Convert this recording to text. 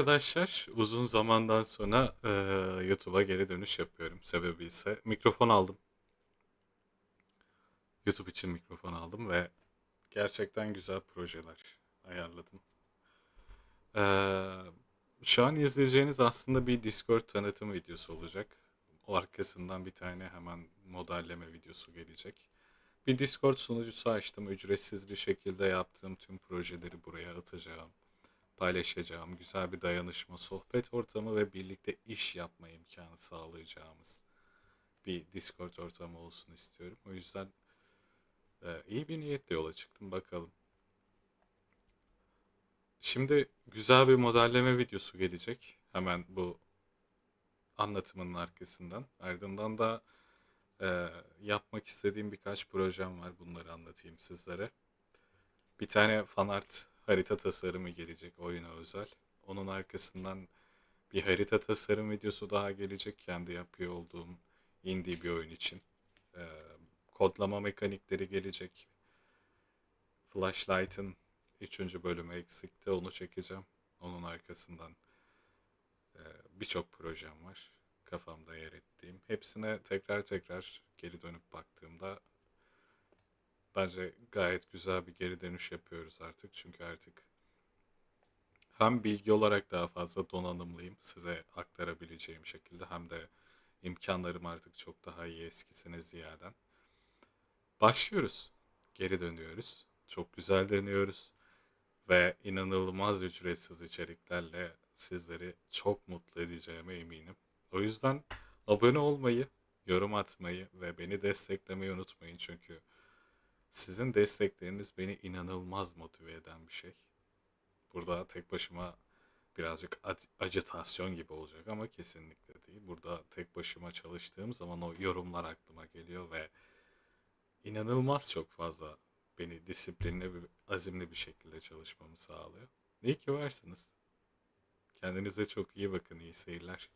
Arkadaşlar, uzun zamandan sonra YouTube'a geri dönüş yapıyorum. Sebebi ise mikrofon aldım. YouTube için mikrofon aldım ve gerçekten güzel projeler ayarladım. Eee, Şu an izleyeceğiniz aslında bir Discord tanıtım videosu olacak. O arkasından bir tane hemen modelleme videosu gelecek. Bir Discord sunucusu açtım. Ücretsiz bir şekilde yaptığım tüm projeleri buraya atacağım, paylaşacağım. Güzel bir dayanışma, sohbet ortamı ve birlikte iş yapma imkanı sağlayacağımız bir Discord ortamı olsun istiyorum. O yüzden iyi bir niyetle yola çıktım. Bakalım. Şimdi güzel bir modelleme videosu gelecek. Hemen bu anlatımın arkasından. Ardından da yapmak istediğim birkaç projem var. Bunları anlatayım sizlere. Bir tane fan art harita tasarımı gelecek oyuna özel. Onun arkasından bir harita tasarım videosu daha gelecek. Kendi yapıyor olduğum indie bir oyun için. Ee, Kodlama mekanikleri gelecek. Flashlight'ın 3. bölümü eksikti. Onu çekeceğim. Onun arkasından e, birçok projem var. Kafamda yer ettiğim. Hepsine tekrar tekrar geri dönüp baktığımda bence gayet güzel bir geri dönüş yapıyoruz artık. Çünkü artık hem bilgi olarak daha fazla donanımlıyım size aktarabileceğim şekilde, hem de imkanlarım artık çok daha iyi eskisine ziyaden. Başlıyoruz. Geri dönüyoruz. Çok güzel dönüyoruz. Ve inanılmaz ücretsiz içeriklerle sizleri çok mutlu edeceğime eminim. O yüzden abone olmayı, yorum atmayı ve beni desteklemeyi unutmayın. Çünkü sizin destekleriniz beni inanılmaz motive eden bir şey. Burada tek başıma birazcık acitasyon gibi olacak ama kesinlikle değil. Burada tek başıma çalıştığım zaman o yorumlar aklıma geliyor ve inanılmaz çok fazla beni disiplinli ve azimli bir şekilde çalışmamı sağlıyor. İyi ki varsınız. Kendinize çok iyi bakın. İyi seyirler.